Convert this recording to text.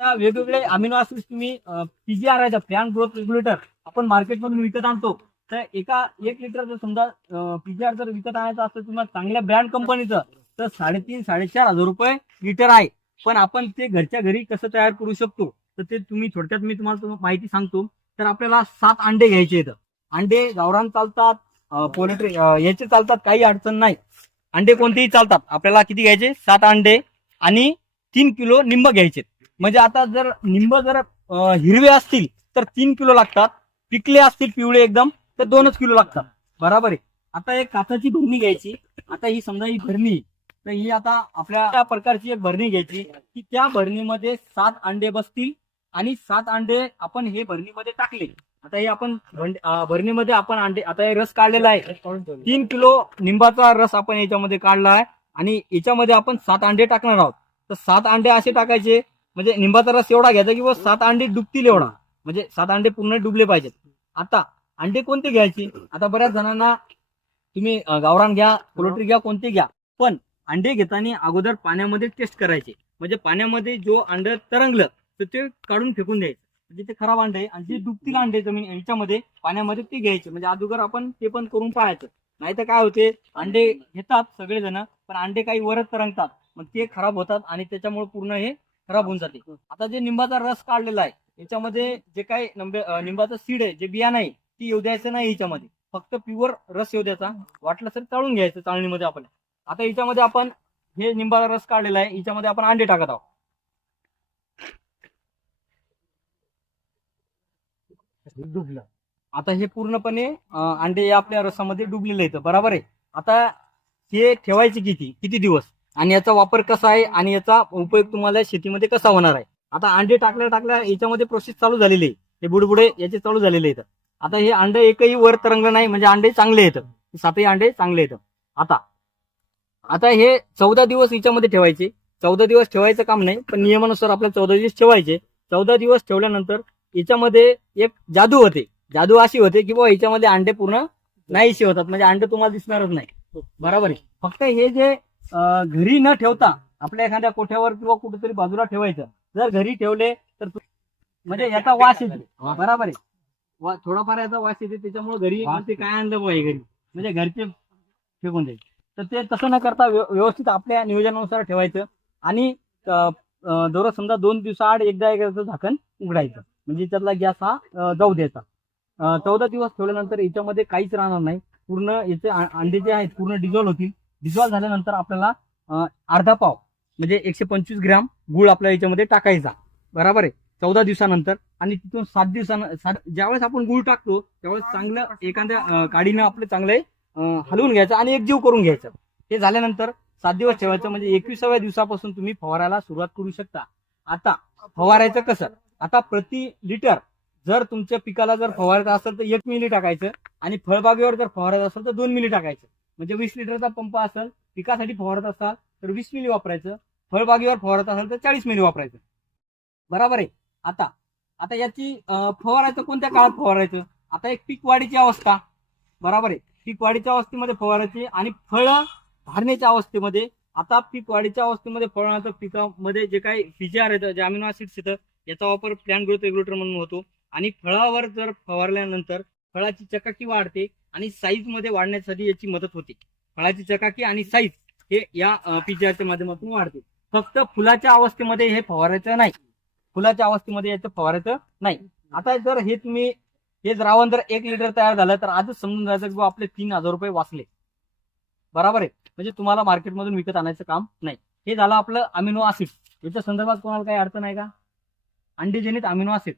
आता वेगवेगळे amino acid तुम्ही पीजीआर आहे प्लॅन ग्रोथ रेग्युलेटर आपण मार्केटमधून विकत आणतो. तर एका एक लिटर जर समजा पीजीआर जर विकत आणायचं असेल तुम्हाला चांगल्या ब्रँड कंपनीचं तर साडेतीन साडेचार हजार रुपये लिटर आहे. पण आपण ते घरच्या घरी कसं तयार करू शकतो तर ते तुम्ही थोडक्यात मी तुम्हाला तुम्हाला माहिती सांगतो. तर आपल्याला सात अंडे घ्यायचे आहेत. अंडे गावरान चालतात पोल्ट्री याचे चालतात काही अडचण नाही. अंडे कोणतेही चालतात. आपल्याला किती घ्यायचे? सात अंडे आणि तीन किलो निंब घ्यायचे. म्हणजे आता जर निंब जर हिरवे असतील तर तीन किलो लागतात. पिकले असतील पिवळे एकदम तर दोनच किलो लागतात. बरोबर आहे. आता एक काचाची भरणी घ्यायची. आता ही समजा ही भरणी तर ही आता आपल्या प्रकारची एक भरणी घ्यायची की त्या भरणीमध्ये सात अंडे बसतील आणि सात अंडे आपण हे भरणीमध्ये टाकले. आता हे आपण भरणीमध्ये आपण अंडे आता हे रस काढलेला आहे. तीन किलो निंबाचा रस आपण याच्यामध्ये काढला आहे आणि याच्यामध्ये आपण सात अंडे टाकणार आहोत. तर सात अंडे असे टाकायचे म्हणजे निंबाचा रस एवढा घ्यायचा की सात अंडे डुबतील एवढा. म्हणजे सात अंडे पूर्ण डुबले पाहिजेत. आता अंडे कोणते घ्यायचे? आता बऱ्याच जणांना तुम्ही गावरान घ्या पोल्ट्री घ्या कोणते घ्या. पण अंडे घेताना अगोदर पाण्यामध्ये टेस्ट करायचे. म्हणजे पाण्यामध्ये जो अंड तरंगलं तर ते काढून फेकून द्यायचं. म्हणजे ते खराब अंडे आहे आणि जे डुबतील अंडे जमीन यांच्यामध्ये पाण्यामध्ये ते घ्यायचे. म्हणजे अगोदर आपण ते पण करून पाहायचं. नाही तर काय होते? अंडे घेतात सगळेजण पण अंडे काही वरच तरंगतात. मग ते खराब होतात आणि त्याच्यामुळे पूर्ण हे खराब होऊन जाते. आता जे निंबाचा रस काढलेला आहे याच्यामध्ये जे काही निंबाचं सीड आहे जे बियाणं आहे ती येऊ द्यायचं नाही याच्यामध्ये. फक्त प्युअर रस येऊ द्यायचा. वाटलं तर चाळून घ्यायचं चाळणीमध्ये आपण. आता याच्यामध्ये आपण हे निंबाचा रस काढलेला आहे याच्यामध्ये आपण अंडे टाकत आहोत. डुबलं. आता हे पूर्णपणे अंडे या आपल्या रसामध्ये डुबलेले आहेत. बरोबर आहे? आता हे ठेवायचे किती? किती दिवस? आणि याचा वापर कसा आहे आणि याचा उपयोग तुम्हाला शेतीमध्ये कसा होणार आहे? आता अंडे टाकल्या टाकल्या याच्यामध्ये प्रोसेस चालू झालेली आहे. हे बुडबुडे याचे चालू झालेले आहेत. आता हे अंडे एकही वर तरंगलं नाही म्हणजे अंडे चांगले येतं सातही अंडे चांगले येतं आता आता हे चौदा दिवस याच्यामध्ये ठेवायचे. चौदा दिवस ठेवायचं काम नाही पण नियमानुसार आपल्याला चौदा दिवस ठेवायचे. चौदा दिवस ठेवल्यानंतर याच्यामध्ये एक जादू होते. जादू अशी होते की बाबा याच्यामध्ये अंडे पूर्ण नाहीशी होतात. म्हणजे अंडे तुम्हाला दिसणारच नाही. बरोबर आहे. फक्त हे जे घरी न ठेवता आपल्या एखाद्या कोठ्यावर किंवा कुठेतरी बाजूला ठेवायचं. जर घरी ठेवले तर म्हणजे याचा वास येते. बरोबर आहे. वा- थोडाफार याचा वास येते त्याच्यामुळे घरी ते काय आणलं बाई घरी? म्हणजे घरचे फेकून द्यायचे. तर ते तसं न करता व्यवस्थित आपल्या नियोजनानुसार ठेवायचं आणि दररोज समजा दोन दिवसाआड एकदा एकदा झाकण उघडायचं. म्हणजे त्यातला गॅस हा जाऊ द्यायचा. चौदा दिवस ठेवल्यानंतर याच्यामध्ये काहीच राहणार नाही. पूर्ण याचे अंडे जे आहेत पूर्ण डिझॉल होतील. डिझॉल्व्ह झाल्यानंतर आपल्याला अर्धा पाव म्हणजे एकशे पंचवीस ग्रॅम गुळ आपल्या याच्यामध्ये टाकायचा. बरोबर आहे? चौदा दिवसानंतर. आणि तिथून सात दिवसानं सात ज्यावेळेस आपण गुळ टाकतो त्यावेळेस चांगलं एखाद्या काडीनं आपले चांगले हलवून घ्यायचं आणि एकजीव करून घ्यायचं. हे झाल्यानंतर सात दिवस ठेवायचं म्हणजे एकविसाव्या दिवसापासून तुम्ही फवारायला सुरुवात करू शकता. आता फवारायचं कसं? आता प्रति लिटर जर तुमच्या पिकाला जर फवारायचं असेल तर एक मिली टाकायचं आणि फळबागेवर जर फवारायचं असेल तर दोन मिली टाकायचं. म्हणजे वीस लिटरचा पंप असेल पिकासाठी फवारत असाल तर वीस मिली वापरायचं. फळबागेवर फवारत असाल तर चाळीस मिली वापरायचं. बरोबर आहे? आता आता याची फवारायचं कोणत्या काळात फवारायचं? आता एक पीक वाढीची अवस्था. बरोबर आहे? पीक वाढीच्या अवस्थेमध्ये फवारायची आणि फळं धारण्याच्या अवस्थेमध्ये. आता पीक वाढीच्या अवस्थेमध्ये फळांचं पिकामध्ये जे काही फिजार येतं जे अमिनो ऍसिड्स येतं याचा वापर प्लॅन ग्रोथ रेग्युलेटर म्हणून होतो. आणि फळावर जर फवारल्यानंतर फळाची चकाकी वाढते आणि साईजमध्ये वाढण्यासाठी याची मदत होते. फळाची चकाकी आणि साईज हे या पीजीआरच्या माध्यमातून वाढते. फक्त फुलाच्या अवस्थेमध्ये हे फवारायचं नाही. फुलाच्या अवस्थेमध्ये याचं फवारायचं नाही. आता जर हे तुम्ही हे द्रावण जर एक लिटर तयार झालं तर आजच समजून जायचं की आपले तीन हजार रुपये वाचले. बरोबर आहे? म्हणजे तुम्हाला मार्केटमधून विकत आणायचं काम नाही. हे झालं आपलं अमिनो ऍसिड याच्या संदर्भात कोणाला काही अडचण आहे का? अंडीजनित अमिनो ऍसिड